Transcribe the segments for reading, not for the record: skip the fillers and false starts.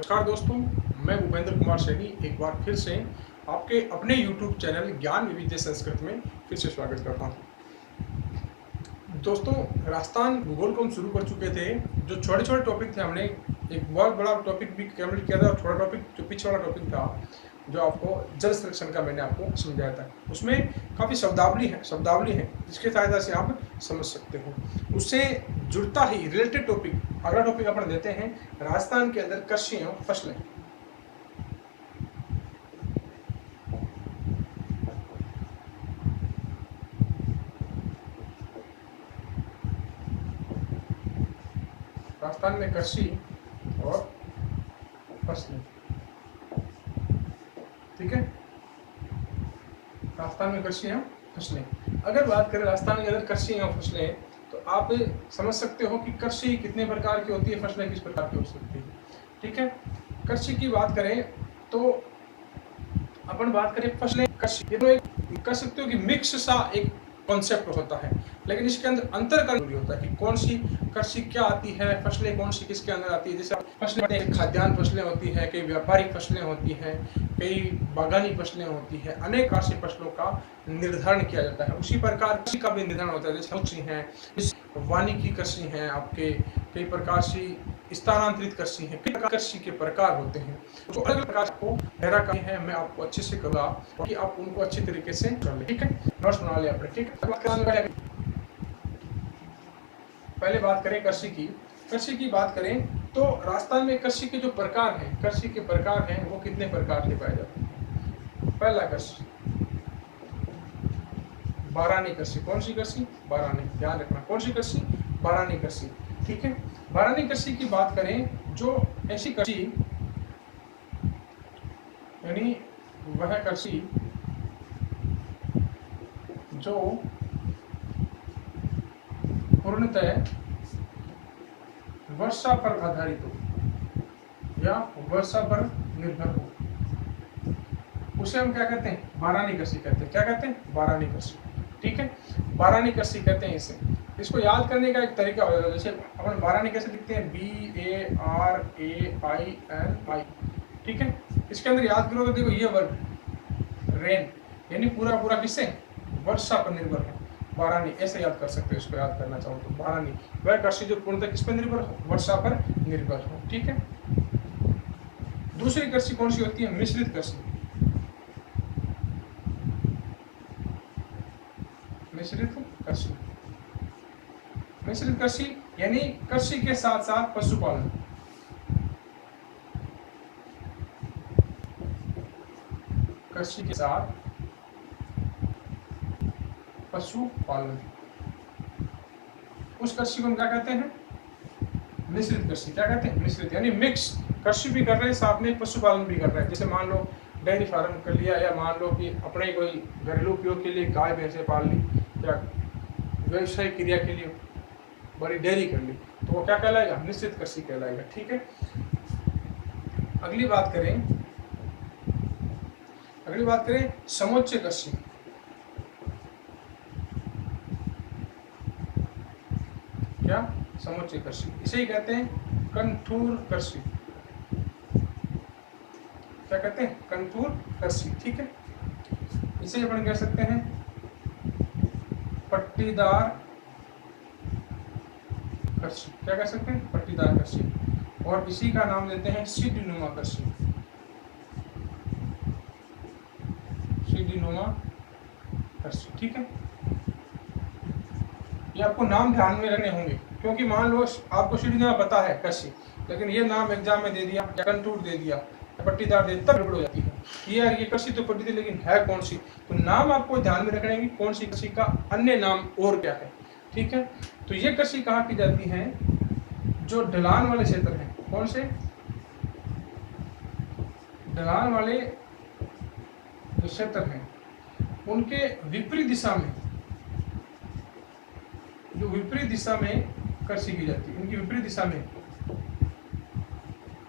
नमस्कार दोस्तों, मैं भूपेंद्र कुमार सैनी एक बार फिर से आपके अपने YouTube चैनल ज्ञान विविधे संस्कृत में फिर से स्वागत करता हूँ। दोस्तों, राजस्थान भूगोल को हम शुरू कर चुके थे। जो छोटे छोटे टॉपिक थे, हमने एक बहुत बड़ा टॉपिक भी कंप्लीट किया था और छोटा टॉपिक जो पीछे वाला टॉपिक था जो आपको जल संरक्षण का मैंने आपको समझाया था, उसमें काफ़ी शब्दावली है जिसकी सहायता से आप समझ सकते हो। उससे जुड़ता ही रिलेटेड टॉपिक अगला टॉपिक अपन देते हैं राजस्थान के अंदर कृषि एवं फसलें। राजस्थान में कृषि और फसलें, ठीक है। राजस्थान में कृषि एवं फसलें, अगर बात करें राजस्थान के अंदर कृषि एवं फसलें तो आप समझ सकते हो कि कृषि कितने प्रकार की होती है, फसलें किस प्रकार की हो सकती है, ठीक है। कृषि की बात करें तो अपन बात करें फसलें, कृषि ये तो एक कह सकते हो कि मिक्स सा एक कॉन्सेप्ट होता है, लेकिन इसके अंदर अंतर का जरूरी होता है कि कौन सी कृषि क्या आती है, फसलें कौन सी किसके अंदर आती है। जैसे फसलें खाद्यान्न फसलें होती है, कई व्यापारिक फसलें होती हैं, कई बागानी फसलें होती है, अनेक प्रकार से फसलों का निर्धारण किया जाता है। उसी प्रकार कृषि का भी निर्धारण होता है, जैसे कृषि है, वानिकी कृषि है, आपके कई प्रकार से स्थानांतरित कृषि है, कई कृषि के प्रकार होते हैं। तो अलग प्रकार को मेरा काम है, मैं आपको अच्छे से करूँगा कि आप उनको अच्छी तरीके से कर लें, ठीक है। नोट्स बना लिया आपने, ठीक है। पहले बात करें कृषि की बात करें तो राजस्थान में कृषि के जो प्रकार हैं, कृषि के प्रकार हैं वो कितने प्रकार के पाए जाते हैं। पहला कृषि बारानी कृषि। कौन सी कृषि? बारानी, ध्यान रखना, कौन सी कृषि? बारानी कृषि, ठीक है। बारानी कृषि की बात करें जो ऐसी कृषि यानी वह कृषि जो पूर्णतः वर्षा पर आधारित हो या वर्षा पर निर्भर हो, उसे हम क्या कहते हैं? बारानी कृषि कहते हैं। क्या कहते हैं? बारानी कृषि, ठीक है। बारानी कृषि कहते हैं इसे। इसको याद करने का एक तरीका होगा, जैसे अपन बारानी कैसे लिखते हैं? BARAINI, ठीक है। इसके अंदर याद करो तो देखो ये वर्ग रेन यानी पूरा पूरा किससे? वर्षा पर निर्भर है। बारानी ऐसे याद कर सकते हो, इसको याद करना चाहो तो बारानी वह कृषि जो पूर्णतः किस पर निर्भर हो? वर्षा पर निर्भर हो, ठीक है। दूसरी कृषि कौन सी होती है? मिश्रित कृषि। मिश्रित कृषि, मिश्रित कृषि यानी कृषि के साथ साथ पशुपालन। कृषि के साथ पशुपालन, उस कृषि को हम क्या कहते हैं? मिश्रित कृषि। क्या कहते हैं? मिश्रित, यानी मिक्स कृषि भी कर रहे हैं साथ में पशुपालन भी कर रहे हैं। जैसे मान लो डेयरी फार्म कर लिया, या मान लो कि अपने कोई घरेलू उपयोग के लिए गाय भैंसे पाल ली, या व्यवसायिक क्रिया के लिए बड़ी डेयरी कर ली, तो वो क्या कहलाएगा? मिश्रित कृषि कहलाएगा, ठीक है। अगली बात करें समुच्चय कृषि। क्या? समुच्चय कृषि, इसे ही कहते हैं कंटूर कृषि। क्या कहते हैं? कंटूर कृषि, ठीक है। इसे अपन कह सकते हैं पट्टीदार कृषि। क्या कह सकते हैं? पट्टीदार कृषि। और इसी का नाम देते हैं सीढ़ीनुमा कृषि। सीढ़ीनुमा कृषि, ठीक है। ये आपको नाम ध्यान में रखने होंगे, क्योंकि मान लो आपको सीढ़ीनुमा पता है कृषि, लेकिन ये नाम एग्जाम में दे दिया या कंटूर दे दिया या पट्टीदार दे दिया, तब गड़बड़ हो जाती है कि यार ये कृषि तो पट्टी थी लेकिन है कौन सी। तो नाम आपको ध्यान में रखने की कौन सी कृषि का अन्य नाम और क्या है, ठीक है। तो ये कृषि कहाँ की जाती है? जो ढलान वाले क्षेत्र हैं। कौन से? ढलान वाले जो क्षेत्र हैं उनके विपरीत दिशा में, जो विपरीत दिशा में कृषि की जाती है, इनकी विपरीत दिशा में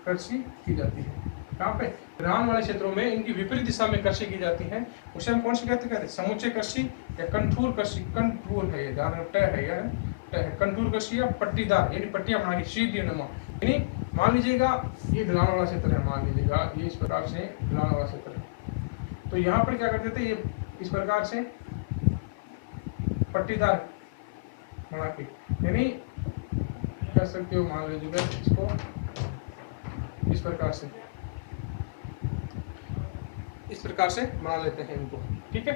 कृषि की जाती है। कहाँ पे? ढलान वाले क्षेत्रों में इनकी विपरीत दिशा में कृषि की जाती है, उसे हम कौन सी कहते हैं? समुच्चय कृषि या कंटूर कृषि। कंटूर है ये, ध्यान है यह कंटूर कृषि या पट्टीदार यानी पट्टियां बना के सीधी नुमा, यानी मान लीजिएगा ये ढलान वाला क्षेत्र है, मान लीजिएगा ये इस प्रकार से ढलान वाला क्षेत्र है, तो यहाँ पर क्या करते थे, ये इस प्रकार से पट्टीदार बना के, यानी कर सकते हो मान लीजिएगा इसको इस प्रकार से बना लेते हैं इनको, ठीक है,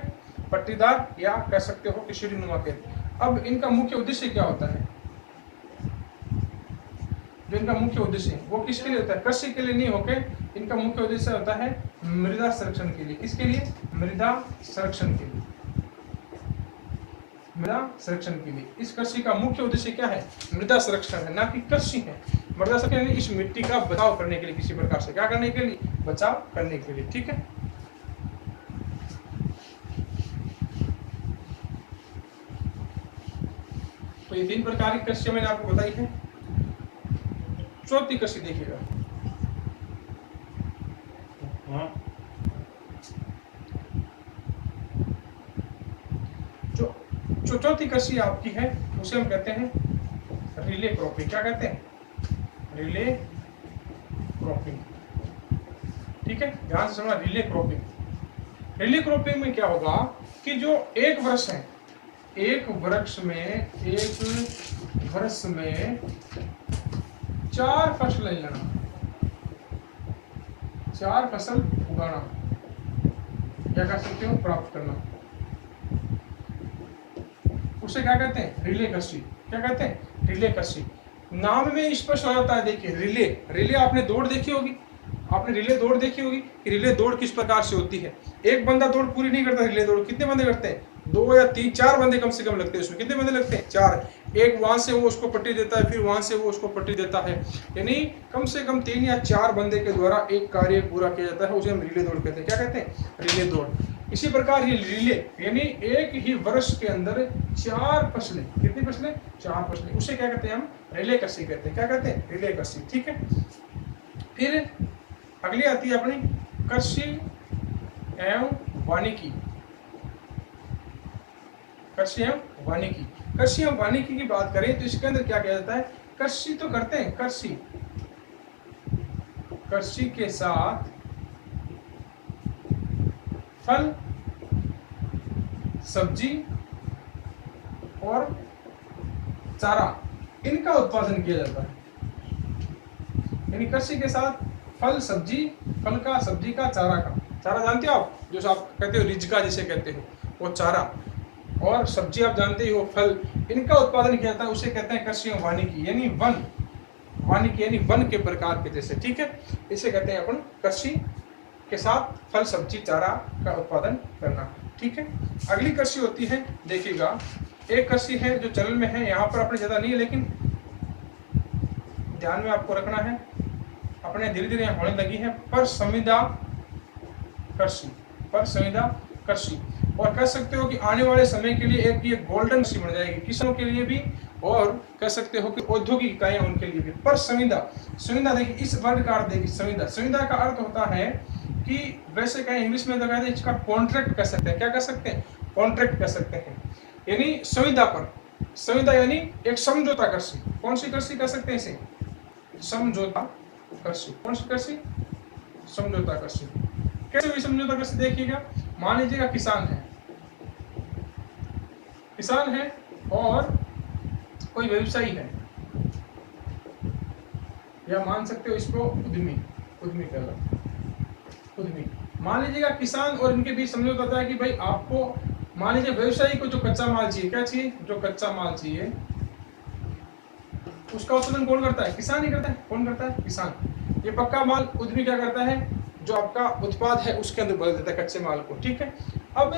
पट्टीदार या कह सकते हो कि सीढ़ी नुमा के। अब इनका मुख्य उद्देश्य क्या होता है, जो इनका मुख्य उद्देश्य है वो किसके लिए होता है, कृषि के लिए नहीं होके इनका मुख्य उद्देश्य होता है मृदा संरक्षण के लिए। किसके लिए, मृदा संरक्षण के लिए, मृदा संरक्षण के लिए। इस कृषि का मुख्य उद्देश्य क्या है, मृदा संरक्षण है, ना कि कृषि है। मृदा संरक्षण यानी इस मिट्टी का बचाव करने के लिए, किसी प्रकार से क्या करने के लिए, बचाव करने के लिए, ठीक है। तो ये 3 प्रकार की कृषि मैंने आपको बताई है। चौथी कृषि देखिएगा, जो चौथी कृषि आपकी है उसे हम कहते हैं रिले क्रॉपिंग। क्या कहते हैं, रिले क्रॉपिंग, ठीक है, ध्यान से सुनना। रिले क्रॉपिंग, रिले क्रॉपिंग में क्या होगा कि जो एक वर्ष है, एक वर्ष में 4 फसल लेना, 4 फसल उगाना, क्या कर सकते हो, प्राप्त करना, उसे क्या कहते हैं, रिले कृषि। क्या कहते हैं, रिले कृषि। नाम में स्पष्ट हो जाता है, देखिए रिले, रिले आपने दौड़ देखी होगी, आपने रिले दौड़ देखी होगी कि रिले दौड़ किस प्रकार से होती है। एक बंदा दौड़ पूरी नहीं करता, रिले दौड़ कितने बंदे करते हैं, 2 या 3 4 बंदे कम से कम लगते हैं उसमें। कितने बंदे लगते हैं, 4। एक वहां से वो उसको पट्टी देता है, फिर वहां से वो उसको पट्टी देता है, यानी कम से कम 3 या 4 बंदे के द्वारा एक कार्य पूरा किया जाता है, उसे हम रिले दौड़ कहते हैं। क्या कहते हैं, रिले दौड़। इसी प्रकार ये रिले यानी एक ही वर्ष के अंदर 4 फसलें, कितनी फसलें, 4 फसलें, उसे क्या कहते हैं, हम रिले कृषि कहते हैं। क्या कहते हैं, रिले कृषि, ठीक है। फिर अगली आती है अपनी कृषि एवं वानिकी। कृषि एवं वानिकी, कृषि एवं वानिकी की बात करें तो इसके अंदर क्या किया जाता है, कृषि तो करते हैं, कृषि के साथ फल, सब्जी और चारा, इनका उत्पादन किया जाता है। यानी कृषि के साथ फल, सब्जी, फल का, सब्जी का, चारा का। चारा जानते हो आप, जो आप कहते हो रिजका जिसे कहते हो, वो चारा, और सब्जी आप जानते ही हो, फल, इनका उत्पादन किया जाता है, उसे कहते हैं कृषि एवं वानिकी, यानी वन, वानिकी यानी वन के प्रकार के जैसे, ठीक है। इसे कहते हैं अपन कृषि के साथ फल, सब्जी, चारा का उत्पादन करना, ठीक है। अगली कृषि होती है, देखिएगा, एक कृषि है जो चलन में है, यहाँ पर अपने ज्यादा नहीं है, लेकिन ध्यान में आपको रखना है, अपने धीरे धीरे होने लगी है, पर संविदा कृषि, पर संविदा कृषि। और कह सकते हो कि आने वाले समय के लिए एक ये गोल्डन कृषि बन जाएगी, किसानों के लिए भी, और कह सकते हो कि औद्योगिक इकाइयां उनके लिए भी। पर संविदा, संविदा देखिए, इस वर्ड का अर्थ देखिए, संविदा, संविदा का अर्थ होता है कि वैसे कहें इंग्लिश में लगाते हैं, इसका कॉन्ट्रैक्ट कह सकते हैं। क्या कह सकते हैं, कॉन्ट्रैक्ट कह सकते हैं, यानी संविदा पर, संविदा यानी एक समझौता कृषि। कौन सी कृषि कह सकते हैं इसे, समझौता कृषि। कौन सी कृषि, समझौता कृषि। कैसे हुई समझौता कृषि, देखिएगा, मान लीजिएगा किसान है, किसान है और कोई व्यवसायी है, या मान सकते हो इसको उद्यमी, उद्यमी कहलाता, उद्यमी। मान लीजिएगा किसान और इनके बीच समझौता होता है कि भाई आपको, मान लीजिए व्यवसायी को जो कच्चा माल चाहिए, क्या चाहिए, जो कच्चा माल चाहिए, उसका उत्पादन कौन करता है, किसान ही करता है। कौन करता है, किसान। ये पक्का माल उद्यमी क्या करता है, जो आपका उत्पाद है उसके अंदर बदल देता है कच्चे माल को, ठीक है। अब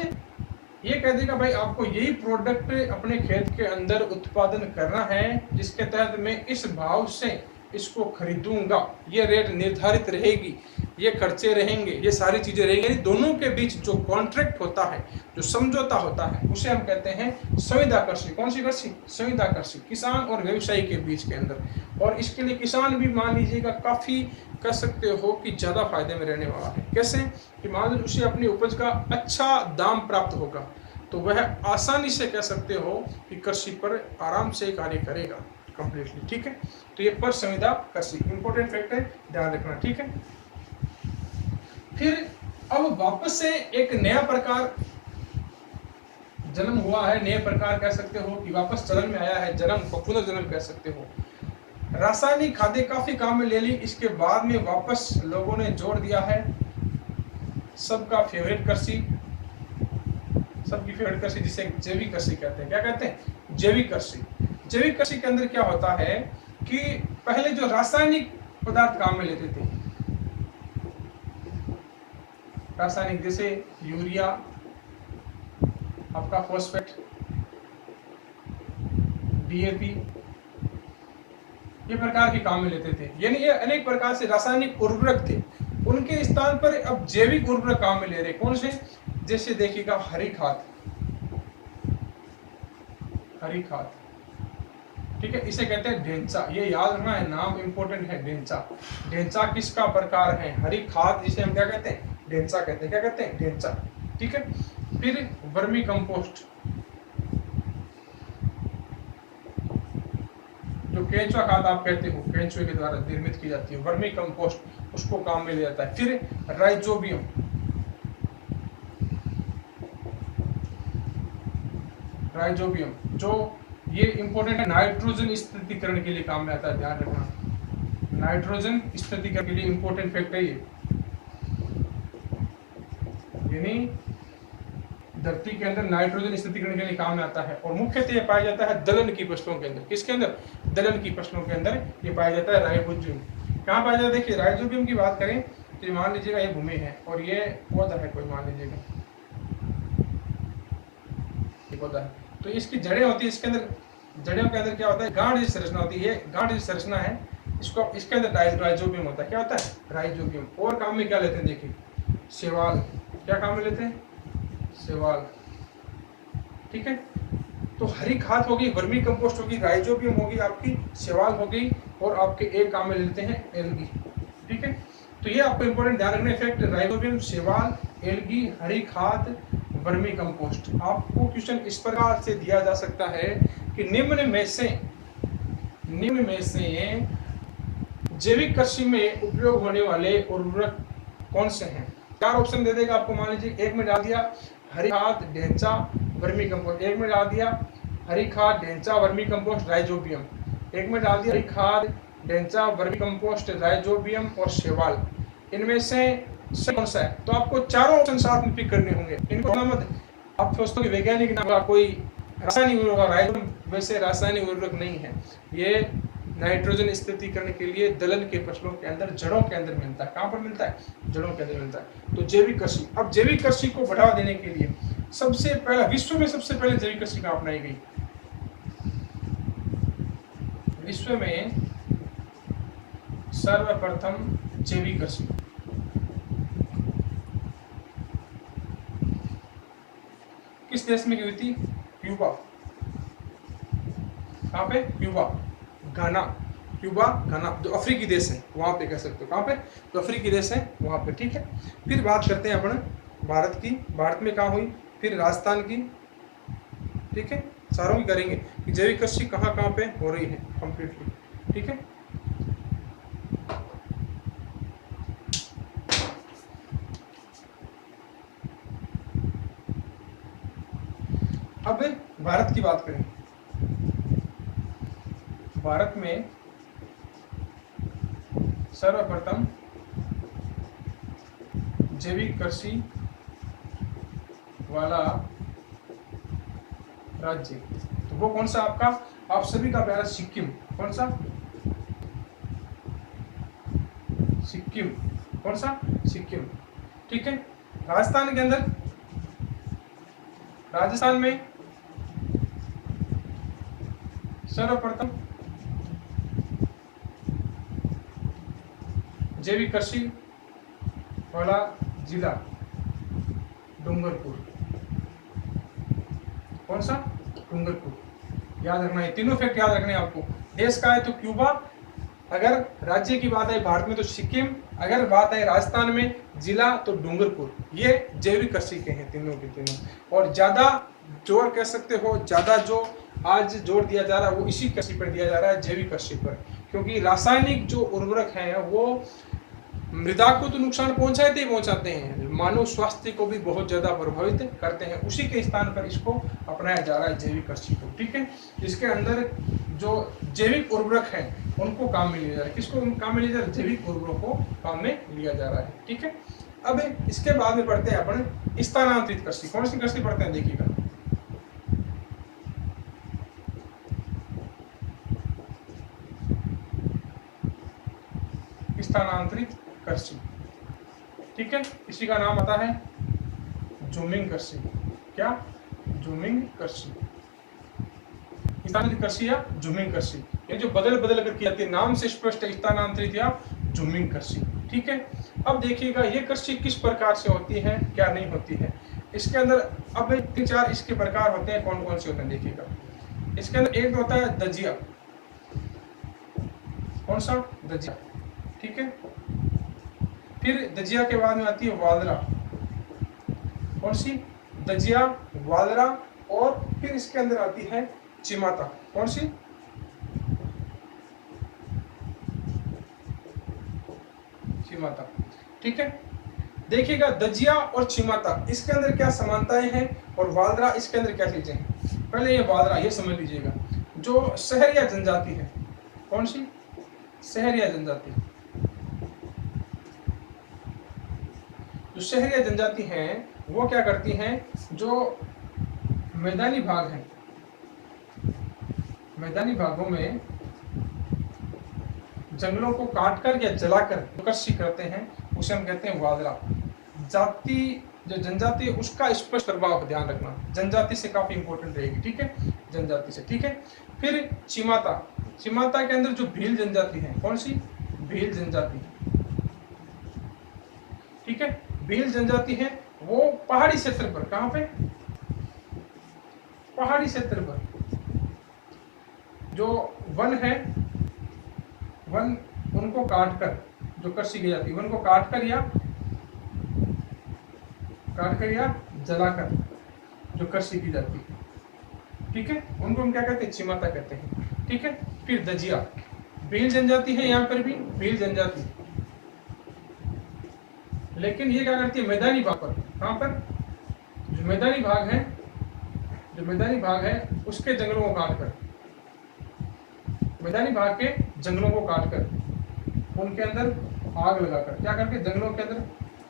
ये कह देगा भाई आपको यही प्रोडक्ट अपने खेत के अंदर उत्पादन करना है, जिसके तहत मैं इस भाव से इसको खरीदूंगा, ये रेट निर्धारित रहेगी, ये खर्चे रहेंगे, ये सारी चीजें रहेंगी। दोनों के बीच जो कॉन्ट्रैक्ट होता है, जो समझौता होता है, उसे हम कहते हैं संविदा कृषि। कौन सी कृषि, संविदा कृषि, किसान और व्यवसायी के बीच के अंदर। और इसके लिए किसान भी मान लीजिएगा काफी कह सकते हो कि ज्यादा फायदे में रहने वाला है। कैसे कि मान लीजिए उसे अपनी उपज का अच्छा दाम प्राप्त होगा, तो वह आसानी से कह सकते हो कि कृषि पर आराम से कार्य करेगा कंप्लीटली। ठीक है, तो ये पर संविदा कृषि इंपॉर्टेंट फैक्ट है, ध्यान रखना। ठीक है, फिर अब वापस से एक नया प्रकार जन्म हुआ है, नए प्रकार कह सकते हो कि वापस चलन में आया है, जन्म पुनर्जन्म कह सकते हो। रासायनिक खादें काफी काम में ले ली, इसके बाद में वापस लोगों ने जोड़ दिया है सबका फेवरेट कृषि, सबकी फेवरेट कृषि जिसे जैविक कृषि कहते हैं। क्या कहते हैं? जैविक कृषि। जैविक कृषि के अंदर क्या होता है कि पहले जो रासायनिक पदार्थ काम में लेते थे, रासायनिक जैसे यूरिया, आपका फॉस्फेट, डीएपी, ये प्रकार के काम में लेते थे, यानी ये अनेक प्रकार से रासायनिक उर्वरक थे। उनके स्थान पर अब जैविक उर्वरक काम में ले रहे। कौन से? जैसे देखिएगा हरी खाद, हरी खाद, ठीक है, इसे कहते हैं ढेंचा। ये याद रखना है, नाम इंपॉर्टेंट है, ढेंचा। ढेंचा किसका प्रकार है? हरी खाद, जिसे हम क्या कहते हैं? ढेंचा कहते हैं। क्या कहते हैं? ढेंचा। ठीक है, फिर वर्मी कंपोस्ट, जो केंचुआ खाद आप कहते हो, केंचुए के द्वारा निर्मित की जाती है, वर्मी कंपोस्ट, उसको काम में लिया जाता है। फिर राइजोबियम, राइजोबियम जो ये इंपॉर्टेंट है, नाइट्रोजन स्थिरीकरण के लिए काम में आता है, ध्यान रखना। नाइट्रोजन स्थिरीकरण के लिए इंपॉर्टेंट फैक्ट है ये, यानी धरती के अंदर नाइट्रोजन स्थिरीकरण के लिए काम में आता है। और मुख्यतः ये पाया जाता है दलहन की फसलों के अंदर। किसके अंदर? दलहन की फसलों के अंदर ये पाया जाता है राइजोबियम। कहाँ पाया जाता है? देखिए राइजोबियम की बात करें तो मान लीजिएगा ये भूमि है और ये पौधा है कोई, मान लीजिएगा ये पौधा है, तो इसकी जड़ें होती है, इसके अंदर जड़ों के अंदर क्या होता है? गांठ जैसी संरचना होती है, गांठ जैसी संरचना है, इसको इसके अंदर राइजोबियम होता है। क्या होता है? राइजोबियम। और काम में क्या लेते हैं? देखिए शैवाल, क्या काम में लेते हैं? शैवाल। ठीक है, तो हरी खाद होगी, वर्मी कंपोस्ट होगी, राइजोबियम होगी, आपकी शैवाल होगी, और आपके एक काम में लेते हैं एल्गी। ठीक है, तो ये आपको इंपॉर्टेंट ध्यान रखना इफेक्ट, राइजोबियम, शैवाल, एल्गी, हरी खाद, वर्मी कंपोस्ट। आपको क्वेश्चन इस प्रकार से दिया जा सकता है कि निम्न में से जैविक कृषि में उपयोग होने वाले उर्वरक कौन से हैं? 4 ऑप्शन दे देगा आपको। मान लीजिए एक में डाल दिया हरी खाद, ढेंचा, वर्मी कंपोस्ट, एक में डाल दिया हरी खाद, ढेंचा, वर्मी कंपोस्ट, राइजोबियम, एक में डाल दिया हरी खाद, ढेंचा, वर्मी कंपोस्ट, राइजोबियम और शैवाल। इनमें से कौन सा है? तो आपको चारों ऑप्शन साथ में पिक करने होंगे। इनको मत आप सोचते हो कि वैज्ञानिक नाम का कोई रासायनिक उर्वरक, राइजोबियम वैसे रासायनिक उर्वरक नहीं है, ये नाइट्रोजन स्थिरीकरण के लिए दलहन के फसलों के अंदर, जड़ों के अंदर मिलता है। कहाँ पर मिलता है? जड़ों के अंदर मिलता है। तो जैविक कृषि, अब जैविक कृषि को बढ़ावा देने के लिए सबसे पहला, विश्व में सबसे पहले जैविक कृषि कहाँ अपनाई गई? विश्व में सर्वप्रथम जैविक कृषि किस देश में हुई थी? क्यूबा। कहाँ पे? क्यूबा, घाना, क्यूबा, घाना, जो अफ्रीकी देश है वहां पे कह सकते हो। कहाँ पे? जो अफ्रीकी देश है वहां पे। ठीक है, फिर बात करते हैं अपन भारत की। भारत में कहाँ हुई? फिर राजस्थान की। ठीक है, सारों की करेंगे कि जैविक कृषि कहाँ कहाँ पे हो रही है कंप्लीटली। ठीक है, अब भारत की बात करें। भारत में सर्वप्रथम जैविक कृषि वाला राज्य, तो वो कौन सा आपका? आप सभी का प्यारा सिक्किम। कौन सा? सिक्किम। कौन सा? सिक्किम। ठीक है, राजस्थान के अंदर, राजस्थान में सर्वप्रथम जैविक कृषि वाला जिला डूंगरपुर। कौन सा? डूंगरपुर। याद रखना है, तीनों फैक्ट याद रखने हैं आपको। देश का है तो क्यूबा, अगर राज्य की बात है भारत में तो सिक्किम, अगर बात है राजस्थान में जिला तो डूंगरपुर। ये जैविक कृषि के हैं तीनों के तीनों। और ज्यादा जोर कह सकते हो, ज्यादा जो आज जोर दिया जा रहा है वो इसी कृषि पर दिया जा रहा है, जैविक कृषि पर। क्योंकि रासायनिक जो उर्वरक हैं वो मृदा को तो नुकसान पहुंचाते ही पहुंचाते हैं, मानव स्वास्थ्य को भी बहुत ज्यादा प्रभावित करते हैं। उसी के स्थान पर इसको अपनाया जा रहा है, जैविक कृषि को। ठीक है, इसके अंदर जो जैविक उर्वरक है उनको काम में लिया जा रहा है। किसको काम में लिया जा रहा है? जैविक उर्वरक को काम में लिया जा रहा है। ठीक है, अब इसके बाद में पढ़ते हैं अपन स्थानांतरित कृषि। कौन सी कृषि पढ़ते हैं देखिएगा। स्थानांतरित कृषि, ठीक है, इसी का नाम आता है जूमिंग कृषि। क्या? जूमिंग कृषि, स्थानांतरित कृषि या जूमिंग कृषि। ये जो बदल बदल कर की जाती है, नाम से स्पष्ट है, स्थानांतरित या जूमिंग कृषि। ठीक है, अब देखिएगा ये कृषि किस प्रकार से होती है, क्या नहीं होती है। इसके अंदर अब 3-4 इसके प्रकार होते हैं। कौन कौन से होते हैं देखिएगा। इसके अंदर एक होता है दजिया। कौन सा? दजिया। ठीक है, फिर दजिया के बाद में आती है वादरा। कौन सी? दजिया, वादरा। और फिर इसके अंदर आती है चिमाता। कौन सी? चिमाता। ठीक है, देखिएगा दजिया और चिमाता इसके अंदर क्या समानताएं हैं और वादरा इसके अंदर क्या चीजें हैं। पहले ये वादरा ये समझ लीजिएगा, जो शहरिया जनजाति है। कौन सी? शहरिया जनजाति। जो शहरिया जनजाति हैं वो क्या करती हैं, जो मैदानी भाग हैं, मैदानी भागों में जंगलों को काटकर या जलाकर कृषि करते हैं, उसे हम कहते हैं वादरा। जाति जो जनजाति है उसका स्पष्ट प्रभाव ध्यान रखना, जनजाति से काफी इंपॉर्टेंट रहेगी। ठीक है, जनजाति से। ठीक है, फिर चिमाता। चिमाता के अंदर जो भील जनजाति है। कौन सी? भील जनजाति। ठीक है, भील जनजाति है वो पहाड़ी क्षेत्र पर। कहां पे? पहाड़ी क्षेत्र पर जो वन है, वन उनको काटकर जो कृषि की जाती है, वन को काटकर या जलाकर जो कृषि की जाती है। ठीक है, उनको हम क्या कहते हैं? चिमाता कहते हैं। ठीक है, फिर दजिया। भील जनजाति है, यहाँ पर भी भील जनजाति, लेकिन ये क्या करती है? मैदानी भाग पर। कहां पर? जो मैदानी भाग है, जो मैदानी भाग है उसके जंगलों को काटकर, मैदानी भाग के जंगलों को काटकर उनके अंदर आग लगाकर, क्या करके? जंगलों के अंदर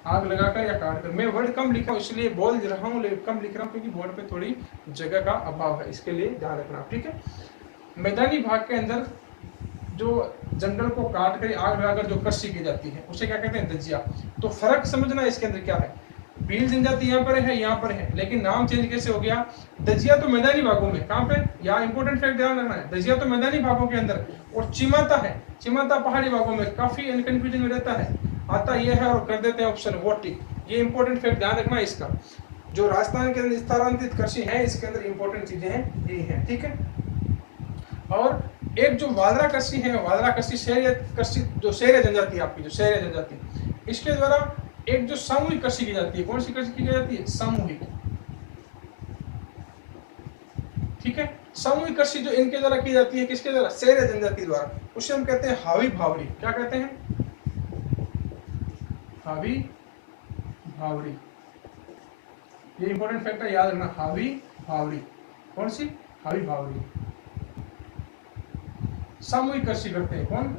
आग लगाकर या काटकर। मैं वर्ड कम लिखा हूँ इसलिए बोल रहा हूँ, कम लिख रहा हूँ क्योंकि बोर्ड पे थोड़ी जगह का अभाव है, इसके लिए ध्यान रखना। ठीक है, मैदानी भाग के अंदर जो जंगल को काट कर आग लगाकर जो कृषि की जाती है उसे क्या कहते हैं? दजिया। तो फर्क समझना इसके अंदर क्या है। भील जनजाति यहाँ पर है, यहाँ पर है, लेकिन नाम चेंज कैसे हो गया? दजिया तो मैदानी भागों में। कहाँ पे? यहाँ इंपॉर्टेंट फैक्ट ध्यान रखना है, दजिया तो मैदानी भागों के अंदर और चिमाता है, चिमाता पहाड़ी भागों में। काफी कंफ्यूजन में रहता है, आता यह है और कर देते हैं ऑप्शन वो टिक। ये इंपॉर्टेंट फैक्ट ध्यान रखना है इसका। जो राजस्थान के अंदर स्थानांतरित कृषि है इसके अंदर इंपॉर्टेंट चीजें हैं यही है। ठीक है, और एक जो वादरा कृषि है, वादरा कृषि शहरी कृषि, जो शहरी जनजाति आपकी, जो शहरी जनजाति, इसके द्वारा एक जो सामूहिक कृषि की जाती है। कौन सी कृषि की जाती है? सामूहिक। ठीक है, सामूहिक कृषि जो इनके द्वारा की जाती है, किसके द्वारा? शहरी जनजाति द्वारा, उसे हम कहते हैं हावी भावरी। क्या कहते हैं? हावी भावरी। ये इंपॉर्टेंट फैक्ट है, याद रखना, हावी भावरी। कौन सी? हावी भावरी। सामूहिक कृषि करते हैं कौन?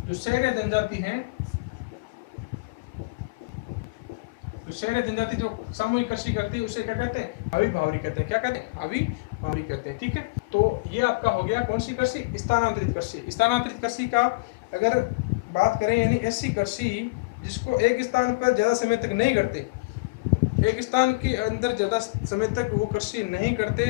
जो शहरी जनजाति हैं, जो शहरी जनजाति जो सामूहिक कृषि करती है उसे क्या कहते हैं? हावी भावरी कहते हैं। क्या कहते हैं? हावी भावरी कहते हैं। ठीक है, तो ये आपका हो गया कौन सी कृषि? स्थानांतरित कृषि। स्थानांतरित कृषि का अगर बात करें, यानी ऐसी कृषि जिसको एक स्थान पर ज्यादा समय तक नहीं करते, एक स्थान के अंदर ज्यादा समय तक वो कृषि नहीं करते,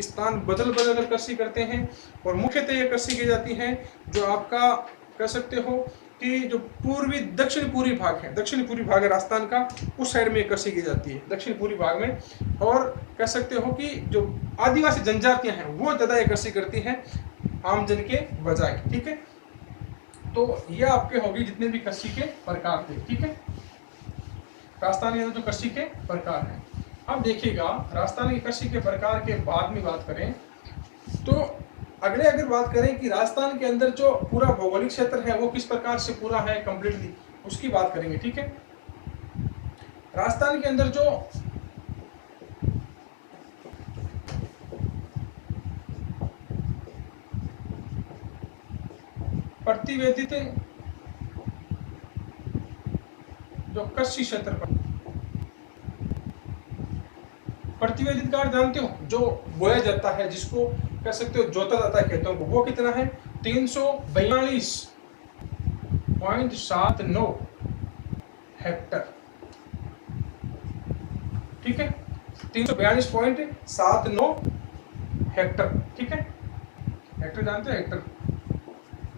स्थान बदल बदल कर कृषि करते हैं। और मुख्यतः ये कृषि की जाती है जो आपका कह सकते हो कि जो पूर्वी दक्षिण पूर्वी भाग है, दक्षिण पूर्वी भाग है राजस्थान का, उस साइड में कृषि की जाती है, दक्षिण पूर्वी भाग में। और कह सकते हो कि जो आदिवासी जनजातियां हैं वो ज्यादा ये कृषि करती हैं आम जन के बजाय। ठीक है, तो ये आपके होगी जितने भी कृषि के प्रकार थे। ठीक है, राजस्थान के अंदर जो कृषि के प्रकार हैं। अब देखिएगा राजस्थान की कृषि के प्रकार के बाद में बात करें तो अगले अगर बात करें कि राजस्थान के अंदर जो पूरा भौगोलिक क्षेत्र है वो किस प्रकार से पूरा है कंप्लीटली, उसकी बात करेंगे। ठीक है, राजस्थान के अंदर जो प्रतिवेदित जो कृषि क्षेत्र पर प्रतिवेदित कार्य जानते हो, जो बोया जाता है, जिसको कह सकते हो जोता जाता है खेतों को, वो कितना है 342.79 हेक्टर। ठीक है, 342.79 हेक्टर। ठीक है, हेक्टर जानते हो, हेक्टर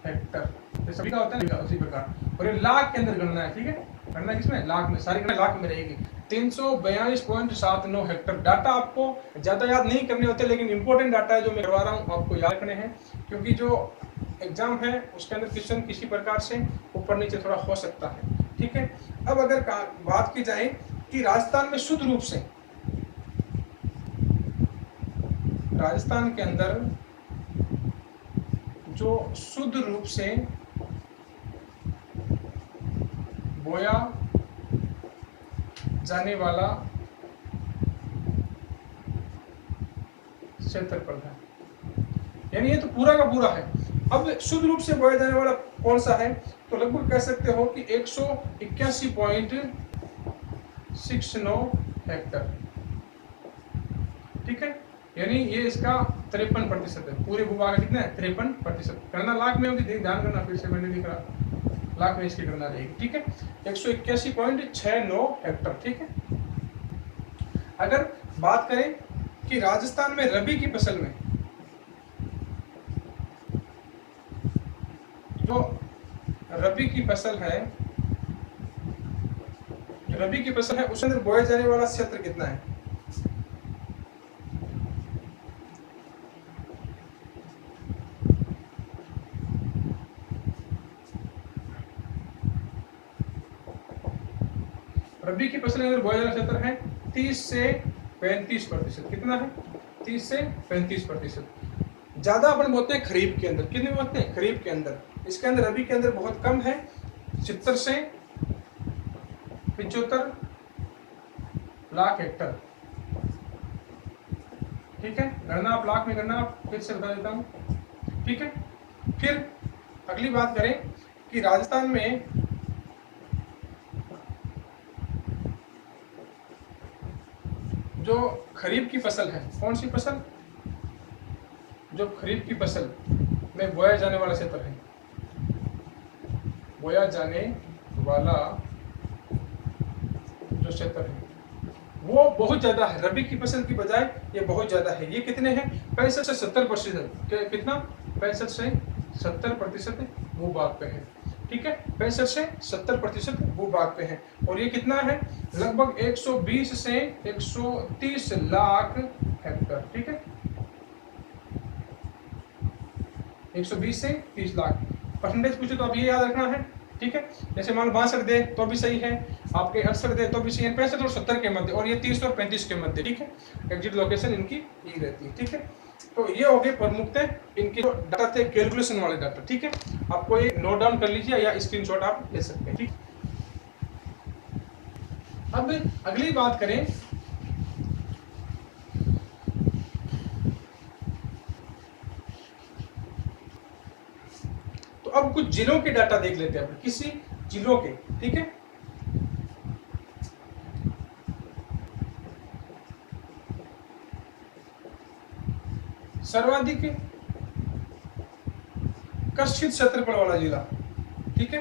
हेक्टर ये सभी का होता है उसी प्रकार, और ये लाख के अंदर गणना है। ठीक है, गणना किसमें, लाख में, सारी गणना लाख में रहेगी। 342.79 हेक्टर। डाटा आपको ज्यादा याद नहीं करने होते, लेकिन इंपॉर्टेंट डाटा है जो मैं करवा रहा हूँ आपको याद रखने हैं, क्योंकि जो एग्जाम है उसके अंदर क्वेश्चन किसी प्रकार से ऊपर नीचे थोड़ा हो सकता है। ठीक है, अब अगर बात की जाए कि राजस्थान में शुद्ध रूप से, राजस्थान के अंदर जो शुद्ध रूप से बोया जाने वाला क्षेत्रफल है, यानी ये तो पूरा का पूरा है। अब शुद्ध रूप से बोया जाने वाला कौन सा है, तो लगभग कह सकते हो कि 181.69 हेक्टर। ठीक है, यानी ये इसका 53% है। पूरे भूभाग कितना है, 53%। गणना लाख में होगी, ध्यान करना, फिर से मैंने लिख रहा, लाख में इसकी गणना रहेगी। ठीक है, 181.69 हेक्टर। ठीक है, अगर बात करें कि राजस्थान में रबी की फसल में जो रबी की फसल है, रबी की फसल है उसके अंदर बोया जाने वाला क्षेत्र कितना है, रबी की फसल अंदर बोया जाने वाला क्षेत्र है 30 से 35%। कितना है, 30 से 35%। ज्यादा अपन बोलते हैं खरीफ के अंदर, कितने बोलते हैं, खरीफ के अंदर। इसके अंदर रबी के अंदर बहुत कम है, 70 से 75 लाख हेक्टर। ठीक है, गणना आप लाख में करना, आप फिर से बता देता हूं। ठीक है, फिर अगली बात करें कि राजस्थान में जो खरीफ की फसल है, कौन सी फसल, जो खरीफ की फसल में बोया जाने वाला क्षेत्र है, बोया जाने वाला जो क्षेत्र है वो बहुत ज्यादा है, रबी की फसल की बजाय ये बहुत ज्यादा है। ये कितने हैं, 65 से 70%। कितना, 65 से 70% भूभाग पे है। ठीक है, 65 से 70% भूभाग पे है, और ये कितना है, लगभग 120 से 130 लाख हेक्टर। ठीक है, 120 से 30 लाख। परसेंटेज पूछे तो आप ये याद रखना है। ठीक है, जैसे मान लो 62 दे तो भी सही है, आपके 68 दे तो भी सही है, 65 और 70 के मध्य, और ये 30 और 35 के मध्य। ठीक है, एग्जिट लोकेशन इनकी ये रहती है। ठीक है, तो ये हो गए प्रमुखतः इनके जो डाटा थे, कैलकुलेशन वाले डाटा। ठीक है, आपको ये नोट डाउन कर लीजिए या स्क्रीनशॉट आप ले सकते हैं। ठीक, अब अगली बात करें तो अब कुछ जिलों के डाटा देख लेते हैं, किसी जिलों के। ठीक है, सर्वाधिक कष्टित क्षेत्रफल वाला जिला। ठीक है,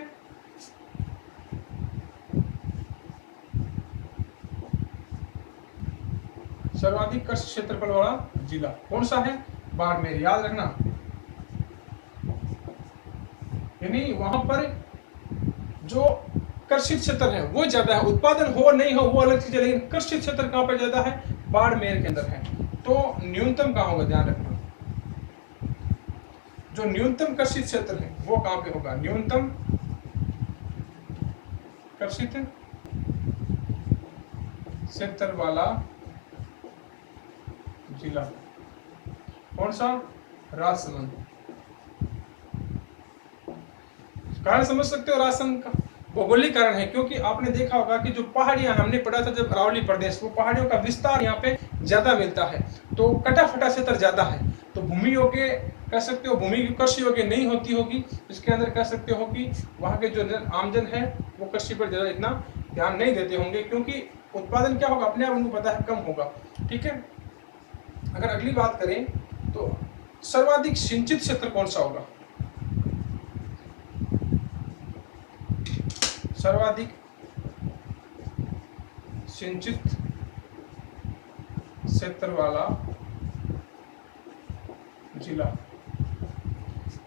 सर्वाधिक कष्ट क्षेत्रफल वाला जिला कौन सा है, बाड़मेर। याद रखना, यानी वहां पर जो कृषि क्षेत्र है वो ज्यादा है, उत्पादन हो नहीं हो वो अलग चीज है, लेकिन कृषि क्षेत्र कहां पर ज्यादा है, बाड़मेर के अंदर है। तो न्यूनतम कहां होगा, ध्यान रखना, जो न्यूनतम कृषि क्षेत्र है वो कहां पे होगा, न्यूनतम कृषि क्षेत्र वाला जिला। कौन सा? राजसमंद। कारण समझ सकते हो राजसमंद का? भौगोलिक कारण है, क्योंकि आपने देखा होगा कि जो पहाड़ियां हमने पढ़ा था जब अरावली प्रदेश, वो पहाड़ियों का विस्तार यहाँ पे ज्यादा मिलता है, तो कटा फटा क्षेत्र ज्यादा है, तो भूमि योग्य कह सकते हो, भूमि कृषि योग्य नहीं होती होगी, इसके अंदर कह सकते हो कि वहाँ के जो आमजन है वो कृषि पर ज्यादा इतना ध्यान नहीं देते होंगे, क्योंकि उत्पादन क्या होगा अपने आप उनको पता है, कम होगा। ठीक है, अगर अगली बात करें तो सर्वाधिक सिंचित क्षेत्र कौन सा होगा? सर्वाधिक सिंचित क्षेत्र वाला जिला।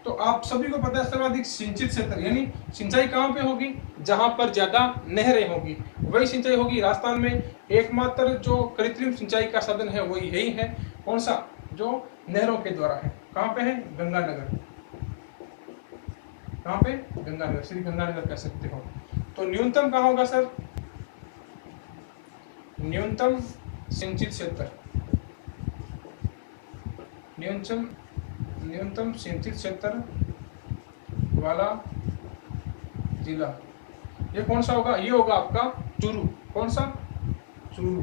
तो आप सभी को पता है सर्वाधिक सिंचित क्षेत्र यानी सिंचाई कहां पे होगी? जहां पर ज्यादा नहरें होगी वही सिंचाई होगी। राजस्थान में एकमात्र जो कृत्रिम सिंचाई का साधन है वो यही है। कौन सा? जो नहरों के द्वारा है। कहां पे है? गंगानगर। कहां पे? गंगानगर, श्री गंगानगर कह सकते हो। तो न्यूनतम कहां होगा सर? न्यूनतम सिंचित क्षेत्र, न्यूनतम सिंचित क्षेत्र वाला जिला, ये कौन सा होगा? ये होगा आपका चूरू। कौन सा? चूरू।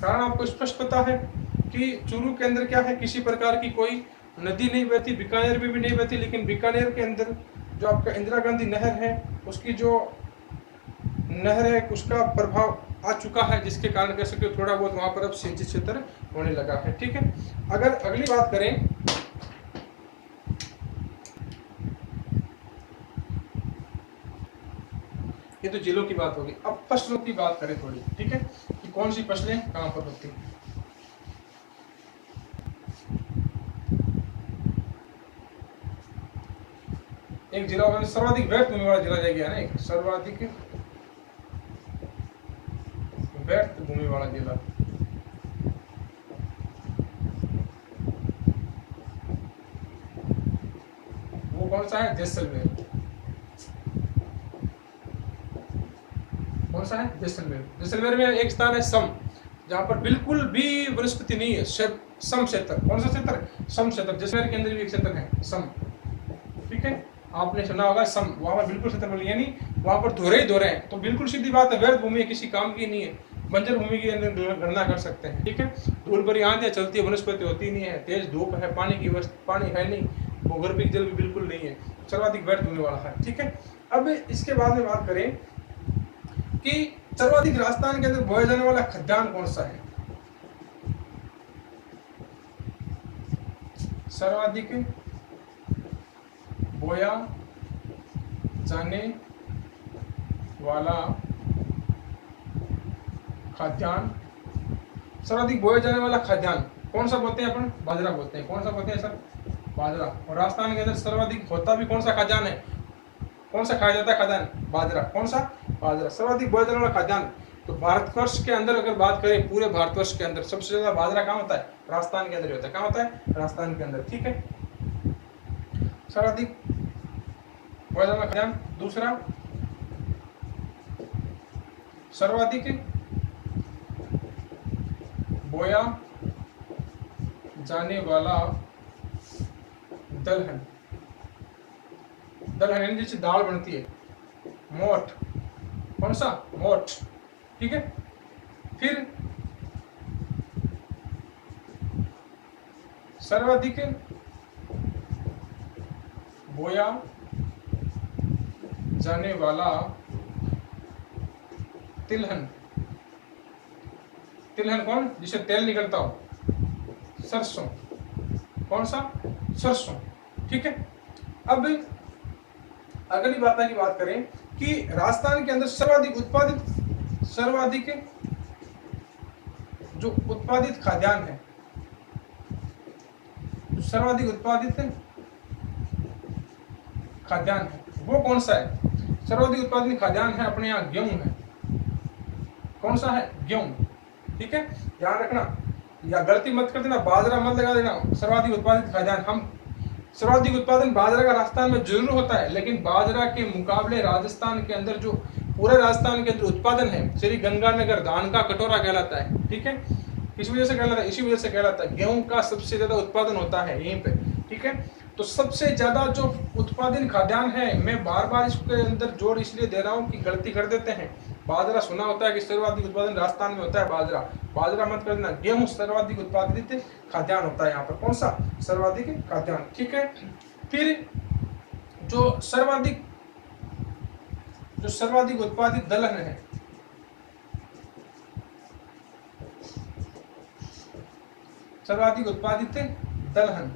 कारण आपको स्पष्ट पता है कि चूरू के अंदर क्या है? किसी प्रकार की कोई नदी नहीं बहती, बीकानेर में भी नहीं बहती, लेकिन बीकानेर के अंदर जो आपका इंदिरा गांधी नहर है, उसकी जो नहर है उसका प्रभाव आ चुका है, जिसके कारण कह सकते हो थोड़ा बहुत वहां पर अब सिंचित क्षेत्र होने लगा है। ठीक है, अगर अगली बात करें ये तो जिलों की बात होगी, अब फसलों की बात करें थोड़ी। ठीक है, कि कौन सी फसलें कहां पर होती हैं। एक जिला होगा सर्वाधिक व्यर्थ भूमि वाला जिला रह गया ना, एक सर्वाधिक व्यर्थ भूमि वाला जिला। वो कौन सा है? जैसलमेर। कौन सा है? जैसलमेर। जैसलमेर में एक स्थान है सम, जहां पर बिल्कुल भी वनस्पति नहीं है, सम क्षेत्र। कौन सा क्षेत्र? सम क्षेत्र। जैसलमेर के अंदर भी एक क्षेत्र है सम। ठीक है, आपने सुना होगा सम, वहां पर बिल्कुल क्षेत्र बोलिए, यानी वहां पर धोरे ही धोरे हैं, तो बिल्कुल सीधी बात है, व्यर्थ भूमि किसी काम की नहीं है, बंजर भूमि की गणना कर सकते हैं। ठीक है, धूल भरी आंधियां चलती है, वनस्पति होती नहीं है, तेज धूप है, पानी है नहीं, भूगर्भिक जल भी बिल्कुल नहीं है, सर्वाधिक व्यर्थ भूमि वाला है। ठीक है, अब इसके बाद में बात करें कि सर्वाधिक राजस्थान के अंदर बोया जाने वाला खाद्यान्न कौन सा है? सर्वाधिक बोया जाने वाला खाद्यान्न, सर्वाधिक बोया जाने वाला खाद्यान्न कौन सा बोलते हैं अपन? बाजरा बोलते हैं। कौन सा बोलते हैं सर? बाजरा। और राजस्थान के अंदर सर्वाधिक होता भी कौन सा खाद्यान्न है? कौन सा खाया जाता है खाद्यान्न? बाजरा। कौन सा? बाजरा। सर्वाधिक बोया जाने वाला खाद्यान्न। तो भारतवर्ष के अंदर अगर बात करें, पूरे भारतवर्ष के अंदर सबसे ज्यादा बाजरा कहाँ होता है? राजस्थान के अंदर होता है। कहाँ होता है? राजस्थान के अंदर। ठीक है, सर्वाधिक बोया जाने वाला खाद्यान्न। दूसरा, सर्वाधिक बोया जाने वाला दलहन। दलहन यानी जैसे दाल बनती है, मोठ। कौन सा? मोठ। ठीक है, फिर सर्वाधिक बोया जाने वाला तिलहन। तिलहन कौन? जिससे तेल निकलता हो, सरसों। कौन सा? सरसों। ठीक है, अब अगली बात की बात करें कि राजस्थान के अंदर सर्वाधिक जो उत्पादित खाद्यान्न है, सर्वाधिक उत्पादित खाद्यान्न है वो कौन सा है? सर्वाधिक उत्पादित खाद्यान्न है अपने यहाँ गेहूं है। कौन सा है? गेहूं। ठीक है, ध्यान रखना, या गलती मत कर देना, बाजरा मत लगा देना। सर्वाधिक उत्पादित खाद्यान्न, हम सर्वाधिक उत्पादन बाजरा का राजस्थान में जरूर होता है, लेकिन बाजरा के मुकाबले राजस्थान के अंदर जो पूरे राजस्थान के अंदर उत्पादन है, श्री गंगानगर धान का कटोरा कहलाता है। ठीक है, किस वजह से कहलाता है? इसी वजह से कहलाता है। गेहूं का सबसे ज्यादा उत्पादन होता है यहीं पे, ठीक है। तो सबसे ज्यादा जो उत्पादन खाद्यान्न है, मैं बार बार इसके अंदर जोर इसलिए दे रहा हूँ कि गलती कर देते हैं। बाजरा सुना होता है कि सर्वाधिक उत्पादन राजस्थान में होता है, बाजरा, बाजरा मत कर देना। गेहूं सर्वाधिक उत्पादित खाद्यान्न होता है यहाँ पर। कौन सा? सर्वाधिक खाद्यान्न, ठीक है। फिर जो सर्वाधिक उत्पादित दलहन है, सर्वाधिक उत्पादित दलहन,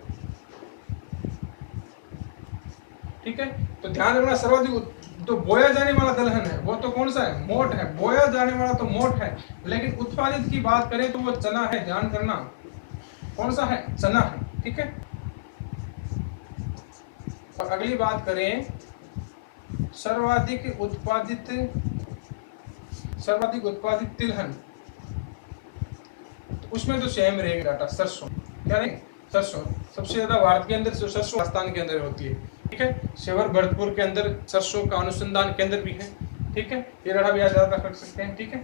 ठीक है। तो ध्यान रखना, सर्वाधिक तो बोया जाने वाला दलहन है वो तो कौन सा है? मोट है। बोया जाने वाला तो मोट है, लेकिन उत्पादित की बात करें तो वो चना है। ध्यान करना, कौन सा है? चना है, ठीक है। और अगली बात करें सर्वाधिक उत्पादित तिलहन, तो उसमें तो सेम रहेगा डाटा, सरसों। क्या नहीं? सरसों सबसे ज्यादा भारत के अंदर सरसों राजस्थान के अंदर होती है, ठीक है। शिवर भरतपुर के अंदर सरसों का अनुसंधान केंद्र भी है, ठीक है। ये डाटा भी याद रख सकते हैं, ठीक है।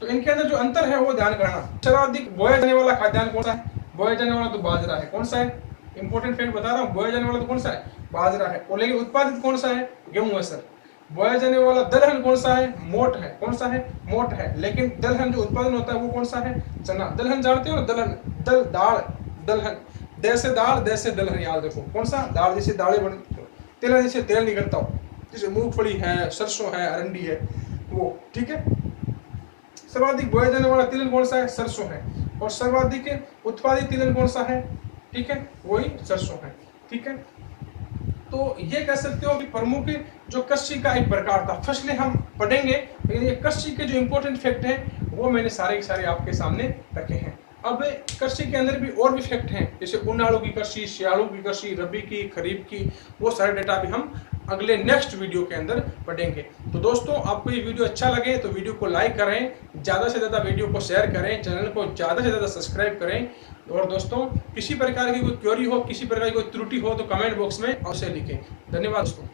तो इनके अंदर जो अंतर है वो ध्यान करना। सर्वाधिक बोया जाने वाला खाद्यान्न कौन सा है? बोया जाने वाला तो बाजरा है। कौन सा है? इंपॉर्टेंट फैक्ट बता रहा हूँ, बोया जाने वाला तो कौन सा है? बाजरा है। और लेकिन उत्पादित कौन सा है? गेहूं है सर। बोया जाने वाला दलहन कौन सा है? मोट है। कौन सा है? मोट है। लेकिन दलहन जो उत्पादन होता है वो कौन सा है? चना। दलहन जानते हो ना? दलहन, दाल, दलहन, जैसे दाल जैसे दलहन, याद रखो। कौन सा? दाल जैसे दालें बन, तेल जैसे तेल निकलता हो, जैसे मूंगफली है, सरसों है, अरंडी है, वो, ठीक है। सर्वाधिक बोया जाने वाला तिलहन कौन सा है? सरसों है। और सर्वाधिक उत्पादित तिलहन कौन सा है? ठीक है, वही सरसों है, ठीक है। तो ये कह सकते हो कि प्रमुख जो कृषि का एक प्रकार था। फसलें हम पढ़ेंगे, लेकिन ये कृषि के जो इंपॉर्टेंट फैक्ट हैं वो मैंने सारे के सारे आपके सामने रखे हैं। अब कृषि के अंदर भी और भी फैक्ट हैं, जैसे उनाड़ू की कृषि, सियाड़ू की कृषि, रबी की, खरीफ की, वो सारे डेटा भी हम अगले नेक्स्ट वीडियो के अंदर पढ़ेंगे। तो दोस्तों, आपको ये वीडियो अच्छा लगे तो वीडियो को लाइक करें, ज़्यादा से ज़्यादा वीडियो को शेयर करें, चैनल को ज़्यादा से ज़्यादा सब्सक्राइब करें। और दोस्तों, किसी प्रकार की कोई क्वेरी हो, किसी प्रकार की कोई त्रुटि हो तो कमेंट बॉक्स में अवश्य लिखें। धन्यवाद दोस्तों।